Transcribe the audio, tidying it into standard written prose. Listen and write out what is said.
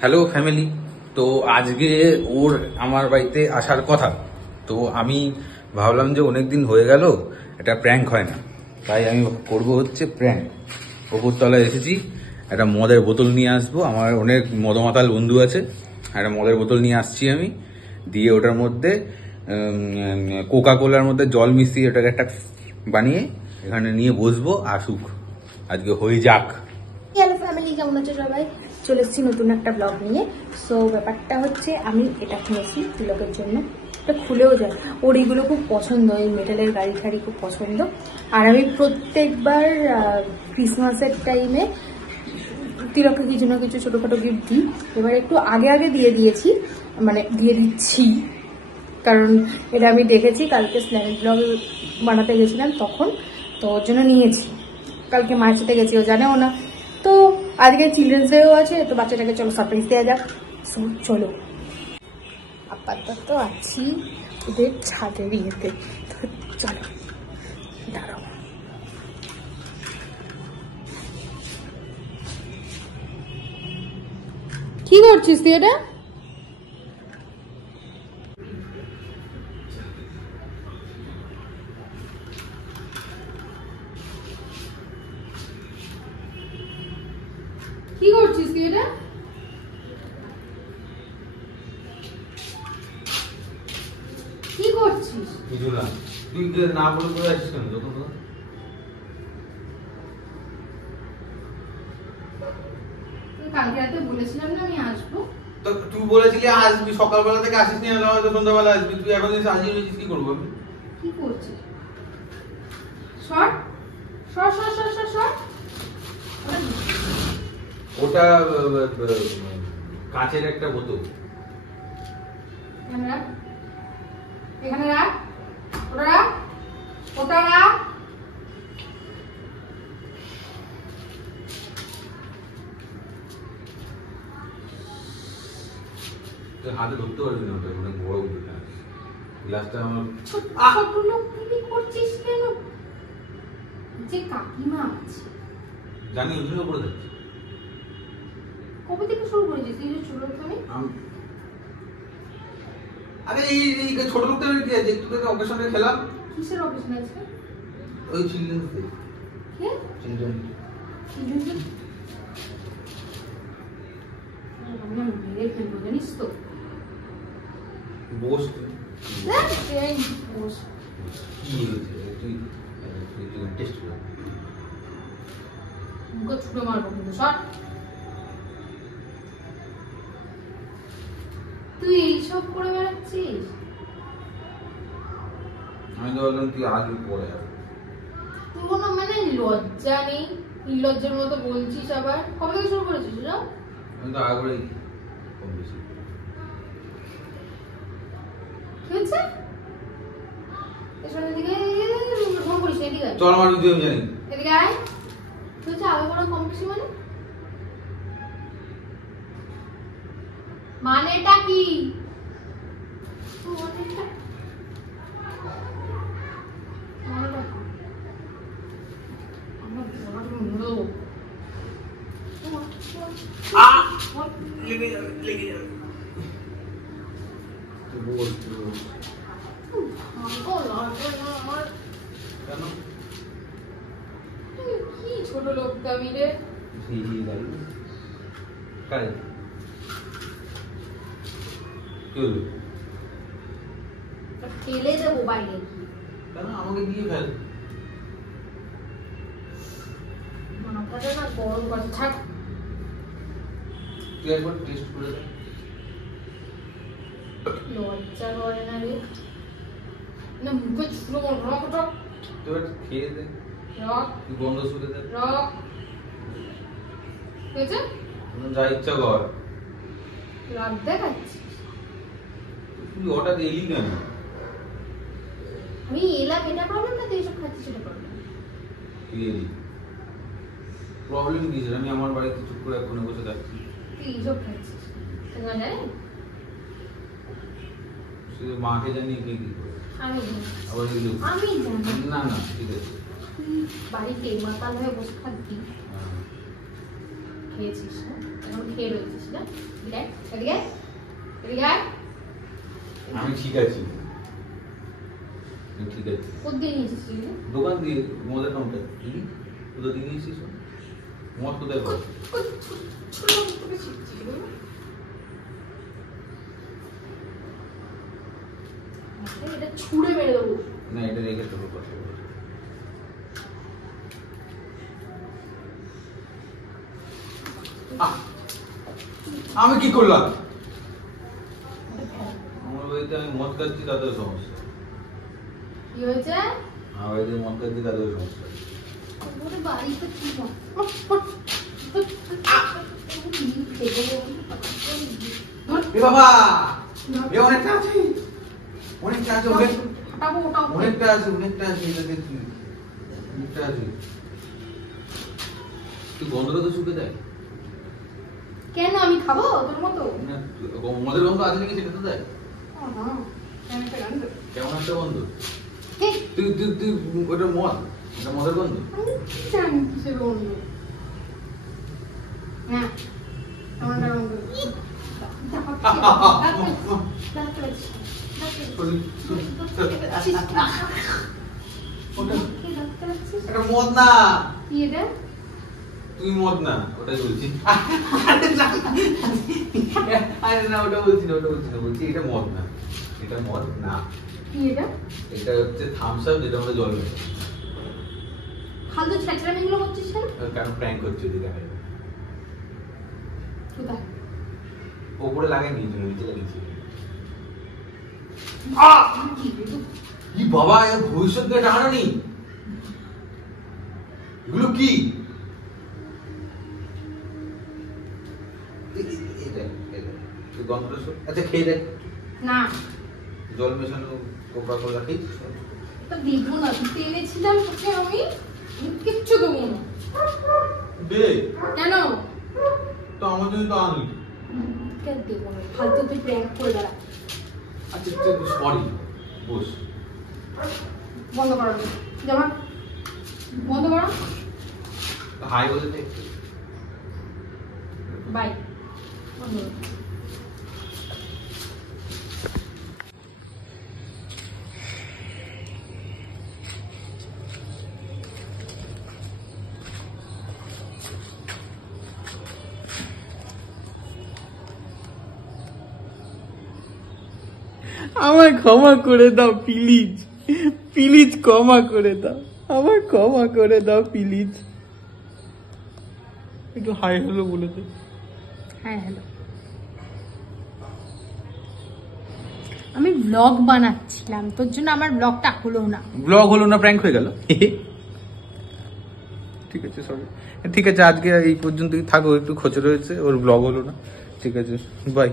Hello family, তো আজকে ওর আমার বাড়িতে আসার কথা। তো আমি ভাবলাম যে অনেকদিন হয়ে গেল এটা প্র্যাঙ্ক হয় না, তাই আমি করব হচ্ছে প্র্যাঙ্ক। ওপরতলায় এসেছি, একটা মদের বোতল নিয়ে আসবো। আমার অনেক মদমাতাল বন্ধু আছে, একটা মদের বোতল নিয়ে আসছি আমি। দিয়ে ওটার মধ্যে কোকা কোলার মধ্যে জল মিশিয়ে ওটাকে একটা বানিয়ে এখানে নিয়ে বসবো। আসুক, আজকে হয়ে যাক। হ্যালো ফ্যামিলি, কেমন আছো সবাই? চলে এসেছি নতুন একটা ব্লগ নিয়ে। সো ব্যাপারটা হচ্ছে, আমি এটা কিনেছি তিলকের জন্য। এটা খুলেও যায়, ওর এইগুলো খুব পছন্দ, এই মেটালের গাড়ি ফাড়ি খুব পছন্দ। আর আমি প্রত্যেকবার ক্রিসমাসের টাইমে তিলকে কিছু না কিছু ছোটোখাটো গিফট দিই। এবার একটু আগে আগে দিয়ে দিয়েছি, মানে দিয়ে দিচ্ছি, কারণ এটা আমি দেখেছি কালকে স্ল্যানেট ব্লগ বানাতে গেছিলাম তখন, তো ওর জন্য নিয়েছি। কালকে মায়ের সাথে গেছি, ও জানেও না। তো আজকে চিলড্রেন্স ডেও আছে, তো বাচ্চাটাকে চলো সারপ্রাইজ দেওয়া যাক। চলো, আপাতত আছি ওদের ছাদের ইয়েতে, তো চলো দাঁড়াও। কি করছিস তুই? এটা কি করছিস তুই? এটা কি করছিস? কিছু না, তুই না বলে করে আসছিস কেন? যখন কালকে রাতে বলেছিলাম না আমি আসবো, তো তুই বলেছিলি আসবি, সকালবেলা থেকে আসিস নি, হয়তো সন্ধ্যাবেলা আসবি। তুই এখন এসে আজই রয়েছিস, কি করবো আমি? কি করছিস? Short short short short short short. ওটা কাঁচের একটা বোতল। এখানে রাখ, এখানে রাখ, ওটা রাখ, ওটা রাখ। তুই হাতে ধরতে পারবি না, ওটা অনেক বড় গ্লাসটা আমার। ছোটগুলো কি করছিস কেন? যে কাকিমা আছে জানি, ওই জন্য করে যাচ্ছি। কবে থেকে শুরু করেছিস এই যে ছোট খানে? আরে এই ছোট লোকটা কি আছে, একটু থেকে অকেশনে খেলাম। কিসের অকেশন আছে? ওই চিলড্রেন্স ডে। কে? চিলড্রেন আমি মেরে ফেলবো, জানিস তো। বস বস। কি হয়েছে? তুই টেস্ট কর। মুখে ছুটে মারবো কিন্তু। শট। তুই এইসব করে বেড়াচ্ছিস? আমি তো বললাম তুই আসবি পরে যাবে। তুই কোনো মানে লজ্জা নেই? নির্লজ্জের মতো বলছিস আবার। কবে থেকে শুরু করেছিস এটা? আমি তো আগে করেই কম বেশি। কি হচ্ছে? এসবের দিকে ফোন করিস, এদিকে আয়। চল আমার দিদি, আমি জানি। এদিকে আয়। তুই হচ্ছে আগে বড় কম বেশি মানে? মানেটা কি? লেগে যাবে, লেগে যাবে। কেন? কি ছোট লোকটা মিলে কারে কি হলো? ফেলে দেবো বাইরে। কেন আমাকে দিয়ে ফেল? মাথাটা না গরম করে থাক। তুই একবার টেস্ট করে দে। লজ্জা করে না রে? না মুখে ছুঁড়ো রকটা। তুই একবার খেয়ে দে, রক তুই গন্ধ শুকে দে। রক হয়েছে? যা ইচ্ছা কর। রাগ দেখাচ্ছিস? তুই হঠাৎ এলি কেন? আমি এলাম, এটা প্রবলেম না? তুই এসব খাচ্ছিস, এটা প্রবলেম। তুই এলি, প্রবলেম কি? আমি আমার বাড়িতে চুপ করে এক কোণে বসে থাকছি, তুই এইসব খাচ্ছিস, তোমার জানি? সে মাকে জানি কে কি করে। আমি জানি, আবার আমি জানি। না না ঠিক আছে, বাড়িতে মাতাল হয়ে বসে থাকবি? খেয়েছিস না, এখন খেয়ে রয়েছিস না। এদিকে আয়, এদিকে আয়। আমি ঠিক আছি, আমি ঠিক আছে। কোথায় নিয়েছিস এগুলো? দোকান দিয়ে মদের কাউন্টার কোথা দিয়ে নিয়েছিস? মদ কোথায় পাবো? ছোট থেকে শিখছি এগুলো। এটা ছুঁড়ে মেরে দেবো। না, এটা রেখে তোর কথা বল। আমি কি করলাম? আমার বাড়িতে আমি মদ খাচ্ছি, তাদের সমস্যা। কি হয়েছে? আমার বাড়িতে মদ খাচ্ছি, তাদের সমস্যা। ওরে বাড়িতে কি হয়? এ বাবা, এ অনেকটা আছে, অনেকটা আছে, অনেকটা আছে, অনেকটা আছে, এটা দেখছি, অনেকটা আছে। তুই গন্ধটা তো শুকে দেয়। কেন আমি খাবো তোর মতো? না, মদের গন্ধ আছে নাকি সেটা তো দেয়। কেমন একটা গন্ধ? তুই তুই তুই ওটা মদ, এটা মদের গন্ধ। জানি কিসের গন্ধ। হ্যাঁ, আমার গন্ধ। এটা মদ না। কি এটা? তুই মদ না, ওটাই বলছি। আরে না, ওটা বলছি না, ওটা বলছি না, বলছি এটা মদ না, এটা মদ না। কি এটা? এটা হচ্ছে থামস আপ, যেটা আমরা জল মেশাই। ফালতু ছেঁচড়ামিগুলো করছিস কেন? কারণ প্র্যাঙ্ক করছে ওদিকে। কোথায়? ওপরে লাগাই নিয়েছিল, নিচে লাগিয়েছি। কি বাবা, এর ভবিষ্যৎ দিয়ে টানা নেই। এগুলো কি? আচ্ছা খেয়ে দেখ। না, জল মেশানো কোকা কোলা খেয়ে তো দিব না। দিতে এনেছিলাম তোকে আমি, কিচ্ছু দেবো না। দে। কেন? তো আমার জন্য তো আনলি। কেন দেবো না? ফালতু তুই প্র্যাঙ্ক করে বেড়া। আচ্ছা সরি, বস। বন্ধ করো, জামা বন্ধ করো। হাই বলে দে। বাই। বন্ধ করো। আমায় ক্ষমা করে দাও প্লিজ, প্লিজ ক্ষমা করে দাও, আমায় ক্ষমা করে দাও প্লিজ। একটু হাই হ্যালো বলে দে। হ্যাঁ, হ্যালো। আমি ব্লগ বানাচ্ছিলাম, তোর জন্য আমার ব্লগটা হলো না। ব্লগ হলো না, প্র্যাঙ্ক হয়ে গেল। ঠিক আছে, সরি। ঠিক আছে, আজকে এই পর্যন্তই থাকো, একটু খোঁজ রয়েছে, ওর ব্লগ হলো না। ঠিক আছে, বাই।